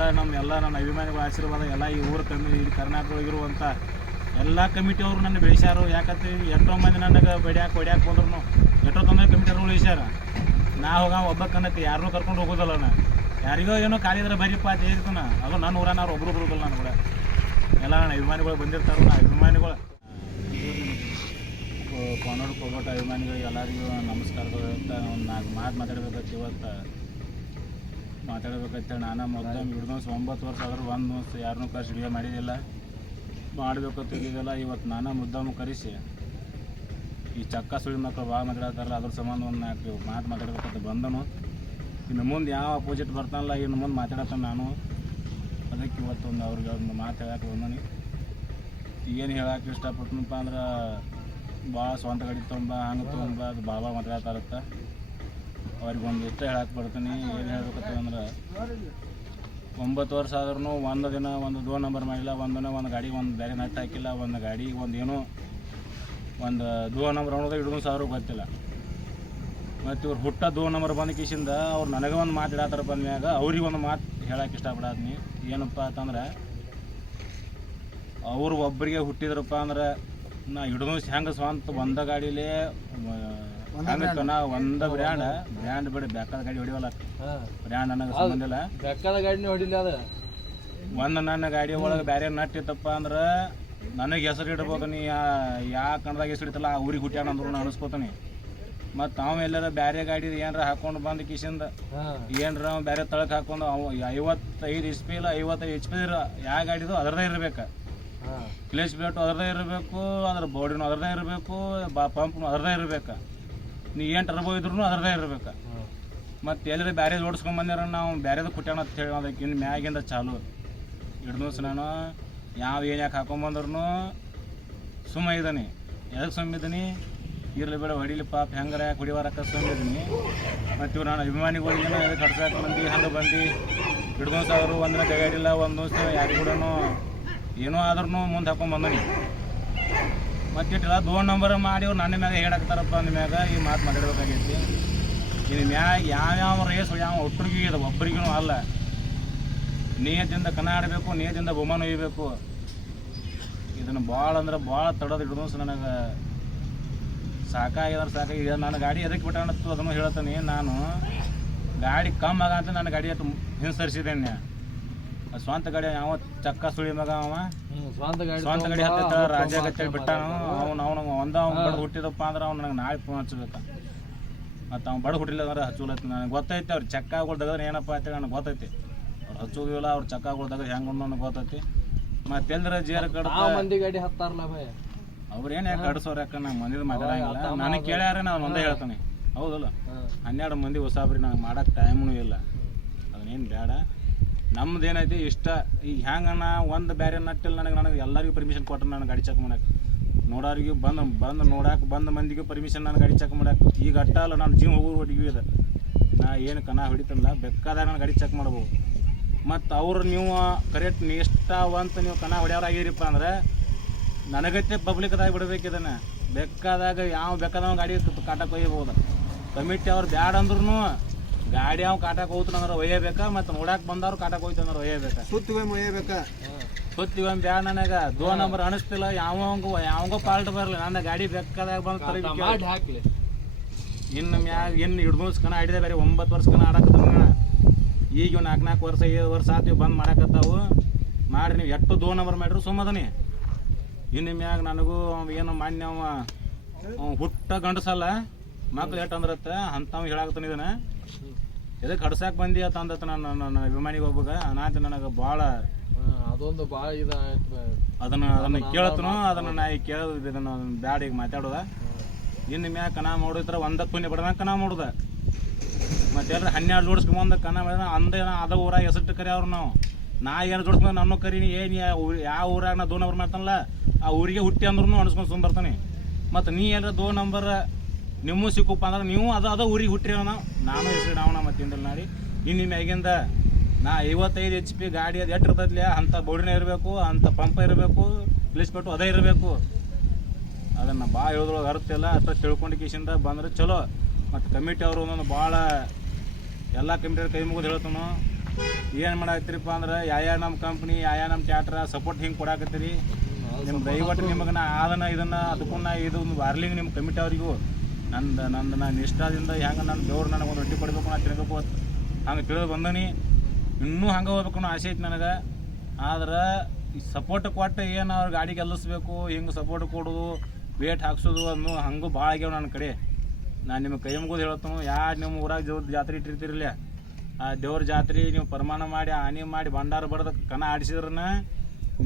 ನನ್ನ ಅಭಿಮಾನಿಗಳ ಆಶೀರ್ವಾದ ಎಲ್ಲ ಈ ಊರು ಈ ಕರ್ನಾಟಕದೊಳಗಿರುವಂಥ ಎಲ್ಲ ಕಮಿಟಿಯವರು ನನ್ನ ಬೆಳೆಸ್ಯಾರು. ಯಾಕಂದ್ರೆ ಎಷ್ಟೋ ಮಂದಿ ನನಗೆ ಹೊಡ್ಯಾಕೆ ಬಂದ್ರು ಎಷ್ಟೋ ತೊಂದರೆ ಕಮಿಟಿಯವ್ರು ಉಳಿಸ್ಯಾರ. ನಾ ಒಬ್ಬ ಕನ್ನಕ್ಕೆ ಯಾರನ್ನೂ ಕರ್ಕೊಂಡು ಹೋಗೋದಲ್ಲ. ಯಾರಿಗೋ ಏನೋ ಖಾಲಿ ಇದ್ರೆ ಬರೀಪ್ಪ ಅಂತ ಹೇಳ್ತಾನ. ಅದು ನನ್ನ ಊರನ್ನ ಅವ್ರು ಒಬ್ಬರು ಬರೋದಿಲ್ಲ. ನಾನು ಕೂಡ ಎಲ್ಲ ನನ್ನ ಅಭಿಮಾನಿಗಳು ಬಂದಿರ್ತಾರೆ. ನಾ ಅಭಿಮಾನಿಗಳು ಕೋನೂರು ಕೋಗೋಟ ಅಭಿಮಾನಿಗಳಿಗೆ ಎಲ್ಲರಿಗೂ ನಮಸ್ಕಾರಗಳು. ಒಂದು 4 ಮಾತು ಮಾತಾಡ್ಬೇಕಂತ ಇವತ್ತು ಮಾತಾಡ್ಬೇಕಂತೇಳಿ ನಾನು ಮೊದಲು ಹಿಡ್ದು 9 ವರ್ಷ ಆದರೂ ಒಂದು ವರ್ಷ ಯಾರನ್ನೂ ಕರೆಸಿ ವಿಡಿಯೋ ಮಾಡಿದ್ದಿಲ್ಲ. ಮಾಡಬೇಕಂತ ಇದ್ದಿದ್ದಲ್ಲ. ಇವತ್ತು ನಾನು ಮುದ್ದಾಮು ಕರೆಸಿ ಈ ಚಕ್ಕ ಸುಳಿ ಮಕ್ಕಳು ಭಾಳ ಮಾತಾಡ್ತಾರಲ್ಲ, ಅದ್ರ ಸಂಬಂಧ ಒಂದು 4 ಮಾತು ಮಾತಾಡ್ಬೇಕಂತ ಬಂದನು. ಇನ್ನು ಮುಂದೆ ಯಾವ ಅಪೋಸಿಟ್ ಬರ್ತಾನಲ್ಲ ಇನ್ನು ಮುಂದೆ ಮಾತಾಡತ್ತಾನೆ ನಾನು. ಅದಕ್ಕೆ ಇವತ್ತು ಅವ್ರಿಗೆ ಒಂದು ಮಾತು ಹೇಳಕ್ಕೆ ಬಂದನಿ. ಏನು ಹೇಳಕ್ಕೆ ಇಷ್ಟಪಟ್ಟನಪ್ಪ ಅಂದ್ರೆ ಭಾಳ ಸ್ವಂತ ಗಾಡಿ ತೊಗೊಂಬ ಹಂಗೆ ತೊಗೊಂಬ ಅದು ಭಾಳ ಮಾತಾಡ್ತಾರತ್ತ. ಅವ್ರಿಗೆ ಒಂದು ಇಷ್ಟ ಹೇಳಕ್ಕೆ ಬರ್ತೀನಿ. ಏನು ಹೇಳ್ಬೇಕತ್ತ ಅಂದ್ರೆ 9 ವರ್ಷ ಆದ್ರೂ ಒಂದು ದಿನ ಒಂದು 2 ನಂಬರ್ ಮಾಡಿಲ್ಲ. ಒಂದು ಗಾಡಿಗೆ ಒಂದು ಬೇರೆ ನಟ್ ಹಾಕಿಲ್ಲ. ಒಂದು ಗಾಡಿಗೆ ಒಂದು ಏನೋ ಒಂದು 2 ನಂಬರ್ ಅನ್ನೋದು ಹಿಡಿದು ಸಾವಿರ ಗೊತ್ತಿಲ್ಲ. ಮತ್ತು ಇವ್ರು ಹುಟ್ಟ 2 ನಂಬರ್ ಬಂದ ಕಿಶಿಂದ ಅವ್ರು ನನಗೆ ಒಂದು ಮಾತು ಹೇಳತ್ತಾರ ಬಂದ್ಮ್ಯಾಗ ಅವ್ರಿಗೆ ಒಂದು ಮಾತು ಹೇಳಕ್ಕೆ ಇಷ್ಟಪಡತ್ನಿ. ಏನಪ್ಪ ಅಂತಂದ್ರೆ ಅವ್ರು ಒಬ್ಬರಿಗೆ ಹುಟ್ಟಿದ್ರಪ್ಪ ಅಂದ್ರೆ ನಾ ಹಿಡಿದು ಹೆಂಗೆ ಸ್ವಂತ ಒಂದ ಗಾಡೀಲೇ ಹಂಗತ್ತ ನಾ ಒಂದು ಬ್ರ್ಯಾಂಡ್ ಬಿಡಿ ಬೇಕಾದ ಗಾಡಿ ಹೊಡಿವಲ್ಲ. ಬ್ರ್ಯಾಂಡ್ ನನಗೆ ಸಂಬಂಧ ಇಲ್ಲ. ಬೇಕಾದ ಗಾಡಿನೇ ಹೊಡಿಲ್ಲ. ಅದು ಒಂದು ನನ್ನ ಗಾಡಿ ಒಳಗೆ ಬೇರೆ ನಟ್ ಇತ್ತಪ್ಪ ಅಂದ್ರೆ ನನಗೆ ಹೆಸರು ಇಡ್ಬೋದು. ನೀ ಯಾವ ಕನ್ನಡದಾಗ ಹೆಸರು ಇತ್ತಲ್ಲ ಆ ಊರಿಗೆ ಹುಟ್ಟ್ಯಾನ ಅಂದ್ರು ನಾನು ಅನಿಸ್ಕೋತೀನಿ. ಮತ್ತು ಅವ ಎಲ್ಲಾರ ಬೇರೆ ಗಾಡಿ ಏನಾರ ಹಾಕೊಂಡು ಬಂದು ಕಿಶಿಂದ ಏನಾರ ಅವ ಬೇರೆ ತಳಕ್ಕೆ ಹಾಕೊಂಡು ಅವು 55 HP ಇಲ್ಲ 55 HP ಯಾವ ಗಾಡಿದು ಅದರದೇ ಇರಬೇಕು. ಕ್ಲೇಚ್ ಪ್ಲೇಟು ಅದರದೇ ಇರಬೇಕು, ಅದ್ರ ಬಾಡಿನೂ ಅದರದೇ ಇರಬೇಕು, ಪಂಪ್ನು ಅದರದೇ ಇರಬೇಕು. ನೀ ಏನು ಟರ್ಬೋ ಇದ್ರೂ ಅದರದೇ ಇರಬೇಕು. ಮತ್ತು ಎಲ್ಲರೂ ಬೇರೆ ಓಡಿಸ್ಕೊಂಬಂದಿರ ನಾವು ಬೇರೆದು ಕುಟ್ಯಾಣ ಅಂತ ಹೇಳಿ ಅದಕ್ಕೆ ಇನ್ನು ಮ್ಯಾಗಿಂದ ಚಾಲು ಹಿಡ್ದು ನಾನು ಏನು ಯಾಕೆ ಹಾಕೊಂಬಂದ್ರೂ ಸುಮ್ಮ ಇದ್ದಾನೆ. ಎದಕ್ಕೆ ಸುಮ್ಮಿದ್ದೀನಿ ಇರಲಿ ಬೇಡ ಹೊಡಿಲಿ ಪಾಪ ಹೆಂಗಾರ ಯಾಕೆ ಹೊಡಿವಾರಕ್ಕ ಸುಮ್ಮಿದ್ದೀನಿ. ಮತ್ತು ಇವ್ರು ನಾನು ಅಭಿಮಾನಿಗಳಿಗೆ ಎದಕ್ಕೆ ಹಡ್ಸಾಕ ಮಂದಿ ಹಂಗೆ ಬಂದು ಹಿಡ್ದು ಸಾವಿರ ಒಂದಿನ ಗಾಡಿಲ್ಲ ಒಂದು ಯಾರಿಗೂ ಕೂಡ ಏನೋ ಆದ್ರೂ ಮುಂದೆ ಹಾಕೊಂಡ್ಬಂದನಿ. ಮತ್ತು ಇಟ್ಟಿಲ್ಲ 2 ನಂಬರ್ ಮಾಡಿ ಅವ್ರು ನನ್ನ ಮ್ಯಾಗ ಹೇಳಾಕ್ತಾರಪ್ಪ ಅಂದ ಮ್ಯಾಗ ಈ ಮಾತು ಮಾತಾಡ್ಬೇಕಾಗೈತಿ. ಇನ್ನು ಮ್ಯಾಗ ಯಾವ್ಯಾವ ರೇಸ್ ಯಾವ ಒಟ್ಟರಿಗೂ ಇದೆ ಒಬ್ಬರಿಗೂ ಅಲ್ಲ. ನಿಯತಿಂದ ಕನ್ನ ಆಡಬೇಕು, ನಿಯತಿಂದ ಬಹುಮಾನ ಒಯ್ಯಬೇಕು. ಇದನ್ನು ಭಾಳ ಅಂದ್ರೆ ಭಾಳ ತಡೋದು ಹಿಡಿದು ನನಗೆ ಸಾಕಾಗಿದೆ. ನಾನು ಗಾಡಿ ಎದಕ್ಕೆ ಬಿಟ್ಟಾಣತ್ತು ಅದನ್ನು ಹೇಳ್ತಾನೆ. ನಾನು ಗಾಡಿ ಕಮ್ಮಿ ಆಗಂತ ನನ್ನ ಗಾಡಿ ಅಷ್ಟು ಹಿಂಸರಿಸಿದ್ದೇನೆ. ಸ್ವಂತ ಗಾಡಿ ಯಾವ ಚಕ್ಕ ಸುಳಿ ಮಗ ಅವ ಸ್ವಂತ ಗಾಡಿ ಹತ್ತ ರಾಜ ಗಚ್ಚಿ ಬಿಟ್ಟಾನು. ಅವನು ಬಡದು ಹುಟ್ಟಿದಪ್ಪ ಅಂದ್ರೆ ಅವ್ನು ನನಗೆ ನಾಳೆ ಫೋನ್ ಹಚ್ಚಬೇಕ. ಮತ್ತು ಅವ್ನು ಬಡ ಹುಟ್ಟಿಲ್ಲ ಅಂದ್ರೆ ಹಚ್ಚುಲತ್ತ. ನನಗೆ ಗೊತ್ತೈತಿ ಅವ್ರು ಚಕ್ಕಗಳು ತೆಗೆದ್ರೆ ಏನಪ್ಪ ಅಂತೇಳಿ ನನಗೆ ಗೊತ್ತೈತಿ. ಅವ್ರು ಹಚ್ಚೋದಿಲ್ಲ ಅವ್ರು ಚಕ್ಕಗಳು ತೆಗೆದ್ರೆ ಹೆಂಗೆ ನನಗೆ ಗೊತ್ತೈತಿ. ಮತ್ತು ಎಲ್ಲರ ಜೇರ ಕಡೆ ಮಂದಿ ಗಾಡಿ ಹತ್ತಾರಲ್ಲ ಭಯ ಅವ್ರು ಏನು ಯಾಕೆ ಕಡಿಸೋರು ಯಾಕೆ ನಂಗೆ ಮಂದಿದು ಮಾತಾಡಂಗಿಲ್ಲ. ನನಗೆ ಕೇಳ್ಯಾರ ನಾನು ಒಂದೇ ಹೇಳ್ತಾನೆ. ಹೌದಲ್ಲ 12 ಮಂದಿ ಹೊಸಾಬ್ರಿ ನನಗೆ ಮಾಡೋಕ್ಕೆ ಟೈಮೂ ಇಲ್ಲ. ಅದನ್ನೇನು ಬೇಡ. ನಮ್ದು ಏನೈತಿ ಇಷ್ಟ. ಈಗ ಹೆಂಗೆ ನಾ ಒಂದು ಬೇರೆ ನಟ್ಟಿಲ್ಲ ನನಗೆ ಎಲ್ಲರಿಗೂ ಪರ್ಮಿಷನ್ ಕೊಟ್ಟರು ನಾನು ಗಾಡಿ ಚೆಕ್ ಮಾಡಕ್ಕೆ. ನೋಡೋರಿಗೆ ಬಂದು ನೋಡಕ್ಕೆ ಬಂದ ಮಂದಿಗೆ ಪರ್ಮಿಷನ್ ನಾನು ಗಾಡಿ ಚೆಕ್ ಮಾಡಕ್ಕೆ. ಈಗ ಅಟ್ಟ ಅಲ್ಲ ನಾನು ಜೀವ ಹೋಗೋರು ಒಟ್ಟಿಗೆ ಇದೆ. ನಾ ಏನು ಕನ್ನ ಹೊಡಿತಲ್ಲ ಬೇಕಾದಾಗ ನಾನು ಗಾಡಿ ಚೆಕ್ ಮಾಡ್ಬೋದು. ಮತ್ತು ಅವ್ರು ನೀವು ಕರೆಕ್ಟ್ ನಿಷ್ಠಾವಂತ ನೀವು ಕನ್ನ ಹೊಡ್ಯಾರಾಗಿರಿಪ್ಪ ಅಂದ್ರೆ ನನಗತ್ತೆ ಪಬ್ಲಿಕ್ದಾಗಿ ಬಿಡಬೇಕಿದನ್ನು. ಬೇಕಾದಾಗ ಯಾವ ಬೇಕಾದವ ಗಾಡಿ ಕಾಟಕ್ಕೆ ಒಯ್ಯಬೋದು. ಕಮಿಟಿ ಅವ್ರು ಬ್ಯಾಡ ಅಂದ್ರೂ ಗಾಡಿ ಅವ್ನು ಕಾಟಕ್ಕೆ ಹೋಗ್ತಾನಂದ್ರೆ ಒಯ್ಯಬೇಕಾ. ಮತ್ತು ನೋಡಕ್ಕೆ ಬಂದವ್ರು ಕಾಟಕ್ಕೆ ಹೋಗ್ತಾನಂದ್ರೆ ಒಯ್ಯಬೇಕಾ. ಸುತ್ತಿಗೊಮ್ಮೆ ಬ್ಯಾಡ. ನನಗೆ 2 ನಂಬರ್ ಅನಿಸ್ತಿಲ್ಲ. ಯಾವಂಗೋ ಪಾಲ್ಟ್ ಬರಲಿ. ನನ್ನ ಗಾಡಿ ಬೇಕಾದಾಗ ಬಂದು ಹಾಕ್ಲಿ. ಇನ್ನು ಹಿಡ್ದು ಕಣ ಆಡಿದೆ ಬೇರೆ 9 ವರ್ಷ ಕಣ ಆಡಕತ್ತ. ಈಗ 4 ವರ್ಷ 5 ವರ್ಷ ಆತು ಬಂದು ಮಾಡಕತ್ತಾವು. ಮಾಡಿ ನೀವು ಎಷ್ಟು 2 ನಂಬರ್ ಮಾಡಿದ್ರು ಸುಮ್ಮದನಿ. ಇನ್ನು ಮ್ಯಾಗ ನನಗೂ ಏನು ಮಾನ್ಯ ಹುಟ್ಟ ಗಂಡಸಲ್ಲ ಮಕ್ಳು ಎಷ್ಟು ಅಂದ್ರತ್ತ ಅಂಥವ್ ಹೇಳಾಕತ್ತಾನಿದ್ದಾನೆ. ಎದಕ್ಕೆ ಹಡ್ಸಾಕ್ ಬಂದಿ ಅಂತ ಅಂದತ್ತ. ನನ್ನ ಅಭಿಮಾನಿಗೆ ಒಬ್ಬಗ ಅನಾಥ ನನಗೆ ಭಾಳ ಅದೊಂದು ಭಾಳ ಅದನ್ನು ಕೇಳತ್ತನು. ಅದನ್ನು ನಾ ಈಗ ಕೇಳೋದು ಇದನ್ನು ಬ್ಯಾಡ ಈಗ ಮಾತಾಡೋದ. ಇನ್ನು ಮ್ಯಾಗ ಕನ ಮಾಡಿದ್ರೆ 1 ಪುಣ್ಯ ಬಡ್ದಂಗ ಕನ ಮಾಡುದ. ಮತ್ತೆ ಎಲ್ಲರೂ 12 ಜೋಡಿಸ್ಕೊಂಬಂದು ಕನ ಮಾಡಿದ್ರೆ ಅಂದೇ ಅದ ಊರಾಗ ಹೆಸರು ಕರಿ ಅವ್ರು. ನಾ ಏನು ಜೋಡಿಸ್ಕೊಂಡು ನನ್ನ ಕರೀನಿ ಏನು ಯಾವ ಊರಾಗ ನಾ 2 ನಂಬರ್ ಮಾಡ್ತಾನಲ್ಲ ಆ ಊರಿಗೆ ಹುಟ್ಟಿ ಅಂದ್ರೂ ಅನ್ಸ್ಕೊಂಡು ಸುಮ್ಮ ಬರ್ತಾನೆ. ಮತ್ತು ನೀ ಏನಾರ 2 ನಂಬರ್ ನಿಮ್ಮೂ ಸಿಕ್ಕಪ್ಪ ಅಂದ್ರೆ ನೀವು ಅದ ಊರಿಗೆ ಹುಟ್ಟಿರಿ ನಾನು ಹೆಸರು ಇಡವಣ ಮತ್ತಿಂದ ನಾಡಿ. ಇನ್ನು ಮ್ಯಾಗಿಂದ ನಾ 55 HP ಗಾಡಿ ಅದು ಎಷ್ಟು ಇರ್ತೈತ್ಲಿ ಅಂಥ ಬೋಡಿನೇ ಇರಬೇಕು, ಅಂಥ ಪಂಪ ಇರಬೇಕು, ಇಳಿಸ್ಬಿಟ್ಟು ಅದೇ ಇರಬೇಕು. ಅದನ್ನು ಭಾಳ ಹೇಳಿದ್ರೊಳಗೆ ಅರ್ಥ ಇಲ್ಲ. ಅಷ್ಟ ತಿಳ್ಕೊಂಡು ಕಿಶಿಂದ ಬಂದ್ರೆ ಚಲೋ. ಮತ್ತು ಕಮಿಟಿ ಅವರು ಒಂದೊಂದು ಭಾಳ ಎಲ್ಲ ಕಮಿಟಿಯವ್ರ ಕೈ ಮುಗಿದು ಹೇಳ್ತಾನು. ಏನು ಮಾಡಾಕತ್ತೀರಿಪ್ಪ ಅಂದ್ರೆ ಯಾವ ನಮ್ಮ ಕಂಪ್ನಿ ಯಾವ ನಮ್ಮ ಥಿಯೇಟ್ರ ಸಪೋರ್ಟ್ ಹಿಂಗೆ ಕೊಡಾಕತ್ತೀರಿ. ನಿಮ್ಮ ದಯವಿಟ್ಟು ನಿಮಗೆ ನಾ ಅದನ್ನು ಇದನ್ನು ಅದಕ್ಕೂ ನಾ ಇದು ಒಂದು ವಾರ್ಲಿಂಗ್ ನಿಮ್ಮ ಕಮಿಟಿ ಅವರಿಗೂ ನಂದು ನಾನು ಇಷ್ಟದಿಂದ ಹೆಂಗೆ ನನ್ನ ದೇವ್ರು ನನಗೆ ಒಂದು ರೊಟ್ಟಿ ಕೊಡಬೇಕು ನಾ ತಿಳ್ಬೇಕು ಹಂಗೆ ತಿಳಿದು ಬಂದನಿ. ಇನ್ನೂ ಹಂಗೆ ಹೋಗ್ಬೇಕು ಅನ್ನೋ ಆಸೆ ಐತಿ ನನಗೆ. ಆದ್ರೆ ಈ ಸಪೋರ್ಟ್ ಕೊಟ್ಟು ಏನು ಅವ್ರ ಗಾಡಿ ಗೆಲ್ಲಿಸ್ಬೇಕು ಹಿಂಗೆ ಸಪೋರ್ಟ್ ಕೊಡೋದು ವೇಟ್ ಹಾಕ್ಸೋದು ಅನ್ನೋ ಹಂಗೂ ಭಾಳ ಆಗ್ಯಾವ ನನ್ನ ಕಡೆ. ನಾನು ನಿಮಗೆ ಕೈ ಮುಗಿದು ಹೇಳ್ತಾನು, ಯಾರು ನಿಮ್ಮ ಊರಾಗ ದೇವ್ರ ಜಾತ್ರೆ ಇಟ್ಟಿರ್ತಿರಲ್ಲ, ಆ ದೇವ್ರ ಜಾತ್ರೆ ನೀವು ಪ್ರಮಾಣ ಮಾಡಿ ಹಾನಿ ಮಾಡಿ ಭಂಡಾರ ಬಡ್ದು ಕಣ ಆಡಿಸಿದ್ರನ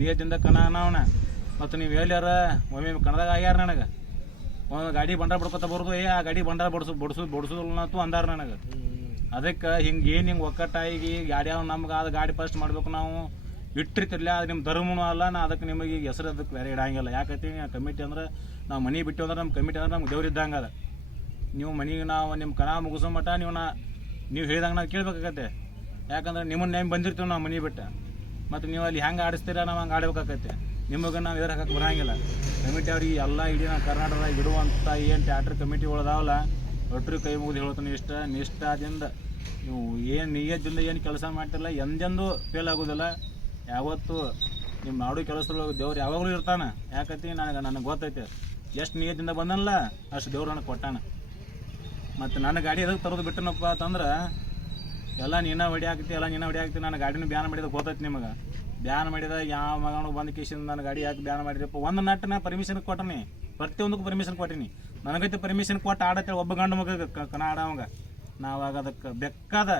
ನಿಯತ್ತಿಂದ ಕಣ ಅನ್ನವನ. ಮತ್ತು ನೀವು ಹೇಳ್ಯಾರ ಒಮ್ಮೆ ಕಣದಾಗ ಆಗ್ಯಾರ ನನಗೆ ಒಂದು ಗಾಡಿ ಭಂಡಾರ ಬಡ್ಕೊತ ಬರೋದು, ಆ ಗಾಡಿ ಭಂಡಾರ ಬಡ್ಸೋದಿಲ್ಲನತ್ತು ಅಂದಾರ ನನಗೆ. ಅದಕ್ಕೆ ಹಿಂಗೆ ಏನು ಹಿಂಗೆ ಒಕ್ಕಟ್ಟಾಗಿ ಗಾಡಿ ನಮ್ಗೆ ಅದು ಗಾಡಿ ಫಸ್ಟ್ ಮಾಡಬೇಕು ನಾವು ಇಟ್ಟಿರ್ತಿರ್ಲಿಲ್ಲ. ಅದು ನಿಮ್ಮ ಧರ್ಮನೂ ಅಲ್ಲ. ನಾ ಅದಕ್ಕೆ ನಿಮಗೆ ಹೆಸರು ಅದಕ್ಕೆ ಬೇರೆ ಇಡಂಗಿಲ್ಲ. ಯಾಕೈತಿ ಕಮಿಟಿ ಅಂದ್ರೆ ನಾವು ಮನೆ ಬಿಟ್ಟು ಅಂದ್ರೆ ನಮ್ಮ ಕಮಿಟಿ ಅಂದ್ರೆ ನಮ್ಗೆ ದೇವ್ರು ಇದ್ದಂಗೆ ಅದ. ನೀವು ಮನೆಗೆ ನಾವು ನಿಮ್ಮ ಕಣ ಮುಗಿಸೋ ಮಟ್ಟ ನೀವು ಹೇಳಿದಂಗೆ ನಾವು ಕೇಳ್ಬೇಕಾಗತ್ತೆ. ಯಾಕಂದ್ರೆ ನಿಮ್ಮನ್ನ ನೇಮ್ ಬಂದಿರ್ತೀವಿ ನಾವು ಮನೆ ಬಿಟ್ಟು. ಮತ್ತು ನೀವು ಅಲ್ಲಿ ಹೆಂಗೆ ಆಡಿಸ್ತೀರ ನಾವು ಹಂಗೆ ಆಡ್ಬೇಕಾಗತ್ತೆ. ನಿಮಗೆ ನಾವು ಎದುರು ಹಾಕಕ್ಕೆ ಬರೋಂಗಿಲ್ಲ. ಕಮಿಟಿ ಅವ್ರಿಗೆ ಎಲ್ಲ ಇಡೀ ನಾವು ಕರ್ನಾಟಕದಾಗ ಇಡುವಂಥ ಏನು ಥಿಯೇಟ್ರ್ ಕಮಿಟಿ ಒಳದಾವಲ್ಲ ಒಟ್ಟರು ಕೈ ಮುಗಿದು ಹೇಳ್ತಾನೆ ನಿಷ್ಠಾದಿಂದ ನೀವು ಏನು ನಿಯತ್ತಿಂದ ಏನು ಕೆಲಸ ಮಾಡ್ತಿರಲ್ಲ ಎಂದೆಂದೂ ಫೇಲ್ ಆಗೋದಿಲ್ಲ. ಯಾವತ್ತು ನಿಮ್ಮ ನಾಡು ಕೆಲಸದೊಳಗೆ ದೇವ್ರು ಯಾವಾಗಲೂ ಇರ್ತಾನೆ. ಯಾಕೈತಿ ನನಗೆ ಗೊತ್ತೈತೆ ಎಷ್ಟು ನಿಯತ್ತಿಂದ ಬಂದನಲ್ಲ ಅಷ್ಟು ದೇವ್ರು ನನಗೆ ಕೊಟ್ಟಾನ. ಮತ್ತು ನನ್ನ ಗಾಡಿ ಎದಕ್ಕೆ ತರೋದು ಬಿಟ್ಟನಪ್ಪ ಅಂತಂದ್ರೆ ಎಲ್ಲ ನೀನು ಹೊಡಿಯಾಕ್ತಿ ನನ್ನ ಗಾಡಿನ ಬ್ಯಾನ್ ಮಾಡಿದ ಗೊತ್ತೈತಿ ನಿಮಗೆ. ಬ್ಯಾನ್ ಮಾಡಿದಾಗ ಯಾವ ಮಗನು ಬಂದು ಕೇಸಿಂದ ನನ್ನ ಗಾಡಿ ಯಾಕೆ ಬ್ಯಾನ್ ಮಾಡಿರಪ್ಪ. ಒಂದು ನಟ್ಟು ನಾ ಪರ್ಮಿಷನ್ ಕೊಟ್ಟನಿ, ಪ್ರತಿಯೊಂದಕ್ಕೂ ಪರ್ಮಿಷನ್ ಕೊಟ್ಟೀನಿ. ನನಗೈತೆ ಪರ್ಮಿಷನ್ ಕೊಟ್ಟು ಆಡತ್ತೇಳಿ ಒಬ್ಬ ಗಂಡು ಮಗ ಕಣ ಆಡವಂಗ ನಾವಾಗ ಅದಕ್ಕೆ ಬೆಕ್ಕಾದ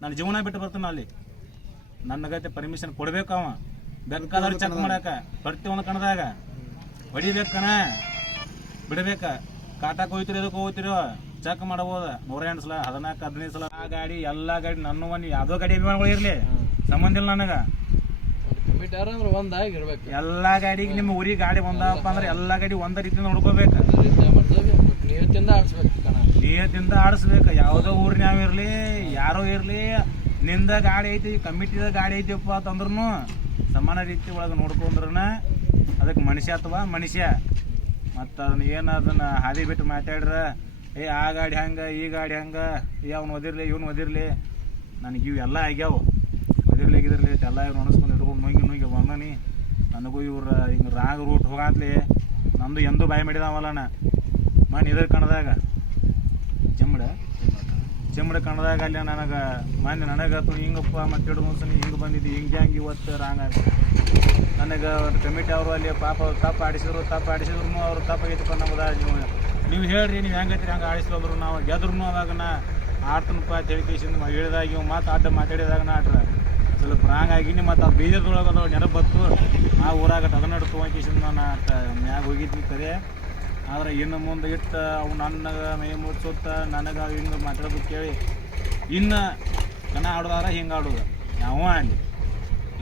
ನನ್ನ ಜೀವನ ಬಿಟ್ಟು ಬರ್ತಾನೆ. ಅಲ್ಲಿ ನನಗೈತೆ ಪರ್ಮಿಷನ್ ಕೊಡ್ಬೇಕು. ಅವ ಬೇಕಾದವ್ರು ಚೆಕ್ ಮಾಡಾಕ ಪ್ರತಿಯೊಂದು ಕಣದಾಗ ಹೊಡಿಬೇಕು ಕಣ ಬಿಡ್ಬೇಕ. ಕಾಟಾಕ್ ಹೋಗ್ತಿರೋ ಎದಕ್ಕೆ ಹೋಗ್ತಿರೋ ಚೆಕ್ ಮಾಡಬಹುದು. 108 ಸಲ 14 15 ಸಲ ಆ ಗಾಡಿ ಎಲ್ಲ ಗಾಡಿ ನನ್ನ ಒಂದು ಯಾವುದೋ ಗಾಡಿ ಅಭಿಮಾನಿಗಳು ಇರಲಿ ಸಂಬಂಧ ಇಲ್ಲ ನನಗೆ. ಎಲ್ಲ ಗಾಡಿಗೆ ನಿಮ್ಮ ಊರಿಗೆ ಗಾಡಿ ಬಂದಪ್ಪ ಅಂದ್ರೆ ಎಲ್ಲ ಗಾಡಿ ಒಂದೇ ರೀತಿಯಿಂದ ನೋಡ್ಕೋಬೇಕು. ನಿಯತ್ತಿಂದ ಆಡಿಸ್ಬೇಕು. ಯಾವುದೋ ಊರಿನಾವ ಇರಲಿ ಯಾರೋ ಇರಲಿ ನಿಂದ ಗಾಡಿ ಐತಿ ಕಮಿಟಿದ ಗಾಡಿ ಐತಿಪ್ಪ ಅಂತಂದ್ರೂ ಸಮಾನ ರೀತಿ ಒಳಗೆ ನೋಡ್ಕೊಂಡ್ರನ ಅದಕ್ಕೆ ಮನುಷ್ಯ ಅಥವಾ ಮನುಷ್ಯ. ಮತ್ತು ಅದನ್ನ ಏನು ಅದನ್ನು ಹಾದಿ ಬಿಟ್ಟು ಮಾತಾಡ್ರ ಆ ಗಾಡಿ ಹಂಗೆ ಈ ಗಾಡಿ ಹಂಗೆ ಅವ್ನು ಓದಿರ್ಲಿ ಇವ್ನು ಓದಿರ್ಲಿ ನನಗೆ ಇವೆಲ್ಲ ಆಗ್ಯಾವ. ಓದಿರ್ಲಿ ಆಗಿದಿರ್ಲಿ ಎಲ್ಲ ಇವ್ನು ಅನಿಸ್ಕೊಂಡು ಇಟ್ಕೊಂಡು ನುಂಗಿ ಬಂದನಿ. ನನಗೂ ಇವ್ರು ಹಿಂಗೆ ರಾಂಗ್ ರೂಟ್ ಹೋಗಾತ್ಲಿ ನಂದು ಎಂದೂ ಬಾಯಿ ಮಾಡಿದಾವಲ್ಲ ಮಣ್ಣು ಇದ್ರ ಕಣದಾಗ ಚೆಮ್ಮಡ ಕಣದಾಗ ಅಲ್ಲಿ ನನಗೆ ಹಿಂಗಪ್ಪ ಮತ್ತೆ ಹಿಡಿದು ಹಿಂಗೆ ಬಂದಿದ್ದು ಹಿಂಗೆ ಇವತ್ತು ರಾಂಗ್ ಆಗ ನನಗೆ ಕಮಿಟಿ ಅವರು ಅಲ್ಲಿ ಪಾಪ ತಪ್ಪು ಆಡಿಸಿದ್ರು ಅವ್ರು ತಪ್ಪಾಗೈತಪ್ಪ ನಮ್ಮದ. ನೀವು ಹೇಳ್ರಿ ನೀವು ಹೆಂಗೈತ್ರಿ ಹಂಗೆ ಆಡಿಸ್ಲೋದ್ರು ನಾವು ಗೆದ್ರು ಅವಾಗ ನಾ ಆಡ್ತನಪ್ಪ ತಿಳಿಕೇಸಿಂದ ಹೇಳಿದಾಗ ಇವು ಮಾತು ಅಡ್ಡ ಮಾತಾಡಿದಾಗ ನಾ ಆಡ್ರ ಸ್ವಲ್ಪ ರಾಂಗ್ ಆಗಿನಿ. ಮತ್ತು ಅದು ಬೀಜದೊಳಗೆ ಅದು ನೆನಪು ಬತ್ತು ಆ ಊರಾಗ ಅದನ್ನಡು ತೊಗೊಂಡೇಸಿಂದ ನಾನು ಮ್ಯಾಗ ಹೋಗಿದ್ವಿ ಕರೆ. ಆದ್ರೆ ಇನ್ನು ಮುಂದೆ ಇಟ್ಟು ಅವು ನನ್ನ ಮೈ ಮುಟ್ಸುತ್ತ ನನಗೆ ಹಿಂಗೆ ಮಾತಾಡೋದು ಕೇಳಿ ಇನ್ನು ಕಣ ಆಡೋದಾರ ಹಿಂಗೆ ಆಡೋದು ಯಾವ ಆಡಲಿ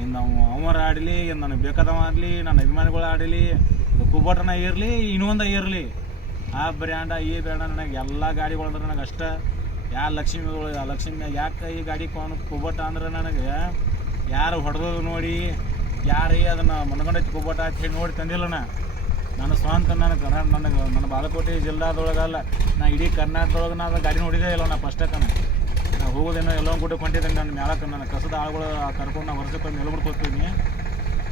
ಇನ್ನು ಅವರ ಆಡಲಿ ನನಗೆ ಬೇಕಾದವ ಆಡಲಿ ನನ್ನ ಅಭಿಮಾನಿಗಳು ಆಡಲಿ ಕುಬ್ಬಟನ ಇರಲಿ ಇನ್ನೊಂದ ಇರಲಿ ಆ ಬ್ರ್ಯಾಂಡ ಈ ಬ್ರ್ಯಾಂಡ ನನಗೆ ಎಲ್ಲ ಗಾಡಿಗಳು ಅಂದ್ರೆ ನನಗೆ ಅಷ್ಟ. ಯಾವ ಲಕ್ಷ್ಮಿ ಯಾಕೆ ಈ ಗಾಡಿ ಕುಬ್ಬಟ ಅಂದ್ರೆ ನನಗೆ ಯಾರು ಹೊಡೆದೋದು ನೋಡಿ ಯಾರು ಅದನ್ನು ಮನಗಂಡೈತಿ ಕುಬ್ಬಟ ಅಂತ ಹೇಳಿ ನೋಡಿ ತಂದಿಲ್ಲಣ್ಣ. ನನ್ನ ಸ್ವಂತ ನನ್ನ ಬಾಗಲಕೋಟೆ ಜಿಲ್ಲಾದೊಳಗಲ್ಲ ನಾ ಇಡೀ ಕರ್ನಾಟಕದೊಳಗೆ ನಾನು ಗಾಡಿ ನೋಡಿದೇ ಇಲ್ಲ. ನಾ ಫಸ್ಟಕ್ಕೆ ನಾ ಹೋಗೋದೇನೋ ಎಲ್ಲೋ ಕೂಡ ಕೊಂಡಿದ್ದೇನೆ. ನನ್ನ ಮ್ಯಾಲಕ್ಕೆ ನನ್ನ ಕಸದ ಆಳುಗಳು ಕರ್ಕೊಂಡು ನಾ ವರ್ಷಕ್ಕೊಮ್ಮೆ ಎಲ್ಬಿಟ್ಟು ಹೋಗ್ತೀನಿ.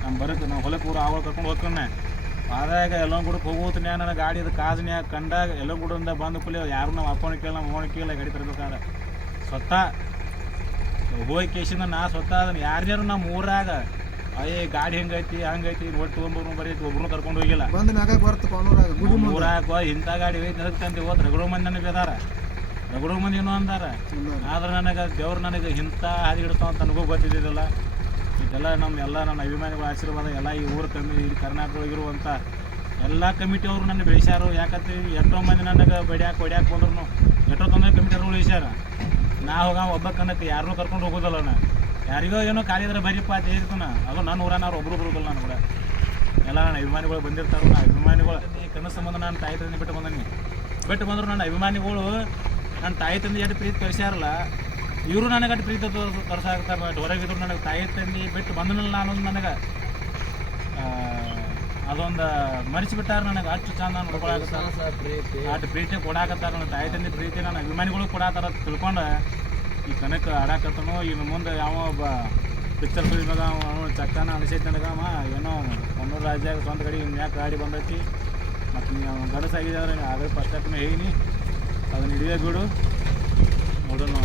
ನಾನು ಬರುತ್ತೆ ನಾವು ಹೊಲಕ್ಕೆ ಊರು ಆಳುಗಳು ಕರ್ಕೊಂಡು ಹೋಗ್ತಾನೆ. ಆದಾಗ ಎಲ್ಲೋ ಗುಡಕ್ಕೆ ಹೋಗೋತೀನಿ. ನನ್ನ ಗಾಡಿ ಅದು ಕಾಜನ್ಯ ಕಂಡಾಗ ಎಲ್ಲೋ ಗುಡಿಂದ ಬಂದು ಕೂಲಿ ಯಾರು ನಾವು ಅಪ್ಪನ ಕೇಳಿ ನಮ್ಮ ಮೋಣ ಕೇಳಿ ಗಾಡಿ ತರಬೇಕಾದ್ರೆ ಸ್ವತಃ ಹೋಗಿ ಕೇಸಿಂದ ನಾ ಸ್ವತಃ ಅದನ್ನು ಯಾರ್ಯಾರು ನಮ್ಮ ಊರಾಗ ಗಾಡಿ ಹೆಂಗೈತಿ ಹಂಗೈತಿ ಒಟ್ಟು ತೊಗೊಂಬರು ಬರೀತಿ ಒಬ್ರು ಕರ್ಕೊಂಡು ಹೋಗಿಲ್ಲ. ಊರಾಗ ಇಂಥ ಗಾಡಿ ಐತಿ ಅದಕ್ಕೆ ತಂದು ಹೋದ್ ರಗಡು ಮಂದಿ ನನಗೆ ಬೇದಾರ ರಗಡು ಮಂದಿ ಏನೋ ಅಂದಾರ. ಆದ್ರೆ ನನಗೆ ದೇವ್ರು ನನಗೆ ಇಂಥ ಹಾದಿ ಹಿಡಿತಾವ ಅಂತ ನನಗೂ ಗೊತ್ತಿದ್ದಿಲ್ಲ. ಇದೆಲ್ಲ ನನ್ನ ಅಭಿಮಾನಿಗಳ ಆಶೀರ್ವಾದ ಎಲ್ಲ ಈ ಊರು ಈ ಕರ್ನಾಟಕದೊಳಗಿರುವಂಥ ಎಲ್ಲ ಕಮಿಟಿಯವರು ನನ್ನ ಬೆಳೆಸ್ಯಾರು. ಯಾಕಂತ ಎಷ್ಟೋ ಮಂದಿ ನನಗೆ ಹೊಡ್ಯಾಕೆ ಬಂದ್ರು ಎಷ್ಟೋ ತೊಂದರೆ ಕಮಿಟಿಯವ್ರು ಉಳಿಸ್ಯಾರ. ನಾ ಹೋಗ ಒಬ್ಬ ಕನ್ನಕ್ಕೆ ಯಾರನ್ನೂ ಕರ್ಕೊಂಡು ಹೋಗೋದಲ್ಲ. ನಾ ಯಾರಿಗೋ ಏನೋ ಖಾಲಿ ಇದ್ರೆ ಬರೀಪ್ಪ ಅಂತ ಹೇಳ್ತಾನ. ಅದು ನನ್ನ ಊರನವ್ರು ಒಬ್ಬರು ಬರೋದಿಲ್ಲ ನಾನು ಕೂಡ ಎಲ್ಲ ನನ್ನ ಅಭಿಮಾನಿಗಳು ಬಂದಿರ್ತಾರೆ. ನನ್ನ ಅಭಿಮಾನಿಗಳು ಕನಸು ಸಂಬಂಧ ನಾನು ತಾಯಿ ತಂದೆ ಬಿಟ್ಟು ಬಂದರು. ನನ್ನ ಅಭಿಮಾನಿಗಳು ನನ್ನ ತಾಯಿ ತಂದೆ ಎಷ್ಟು ಪ್ರೀತಿ ತೋರಿಸ್ಯಾರಲ್ಲ ಇವರು ನನಗೆ ಅಷ್ಟು ಪ್ರೀತಿ ತೋರಿಸಾಕ್ತಾರೆ. ಹೊರಗಿದ್ರು ನನಗೆ ತಾಯಿ ತಂದೆ ಬಿಟ್ಟು ಬಂದನಲ್ಲ ಅನ್ನೋದು ನನಗೆ ಅದೊಂದು ಮರೆಸಿಬಿಟ್ಟಾರ. ನನಗೆ ಅಷ್ಟು ಚಂದ ನೋಡ್ಕೊಳಕತ್ತಾರ, ಅಷ್ಟು ಪ್ರೀತಿ ಕೊಡಾಕತ್ತಾರ. ನನ್ನ ತಾಯಿ ತಂದೆ ಪ್ರೀತಿ ನನ್ನ ಅಭಿಮಾನಿಗಳು ಕೊಡಾತಾರ ತಿಳ್ಕೊಂಡು ಈ ಕನಕ ಆಡಾಕತ್ತನು ಇನ್ನು ಮುಂದೆ ಯಾವ ಒಬ್ಬ ಪಿಕ್ಚರ್ ಫೀಲ್ಡ್ನಾಗ ಅವನು ಚಕ್ಕನ ಅನಿಸೈತೆ ನನಗೆ ಅವ ಏನೋ ಒಂದೂರು ರಾಜ್ಯಾಗ ಸ್ವಂತ ಗಾಡಿ ಇನ್ಯಾಕೆ ಗಾಡಿ ಬಂದೈತಿ ಮತ್ತು ನೀವು ಗಡಸಾಗಿದೆ ಅಂದ್ರೆ ಅದ್ರ ಫಸ್ಟಕ್ಕೆ ಹೇಗಿನಿ ಅದನ್ನ ಹಿಡಿಯೋ ಬಿಡು ನೋಡೋಣ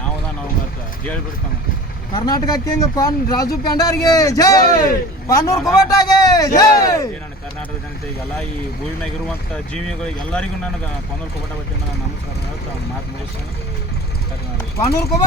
ಯಾವ್ದ ನಾವು ಮತ್ತೆ ಹೇಳ್ಬಿಡ್ತಾನೆ ಕರ್ನಾಟಕ ಕಿಂಗ್ ರಾಜು ಪೆಂಡಾರ್ಗೆ ಜೈ, ಪಾನೂರ್ ಕೋಟಾಗೆ ಜೈ. ನನ್ನ ಕರ್ನಾಟಕ ಜನತೆಗೆಲ್ಲ ಈ ಭೂಮಿ ಮ್ಯಾಗ ಇರುವಂಥ ಜೀವಿಗಳಿಗೆ ಎಲ್ಲರಿಗೂ ನನಗೆ ಪನ್ನೂರು ಕೋಟ ಬಟ್ಟಿ ನಾನು ನಮಸ್ಕಾರ ಹೇಳ್ತಾ ಮಾತು ಮುಗಿಸ್ತೀನಿ. ಪಾನೂರ್ ಕೋಟ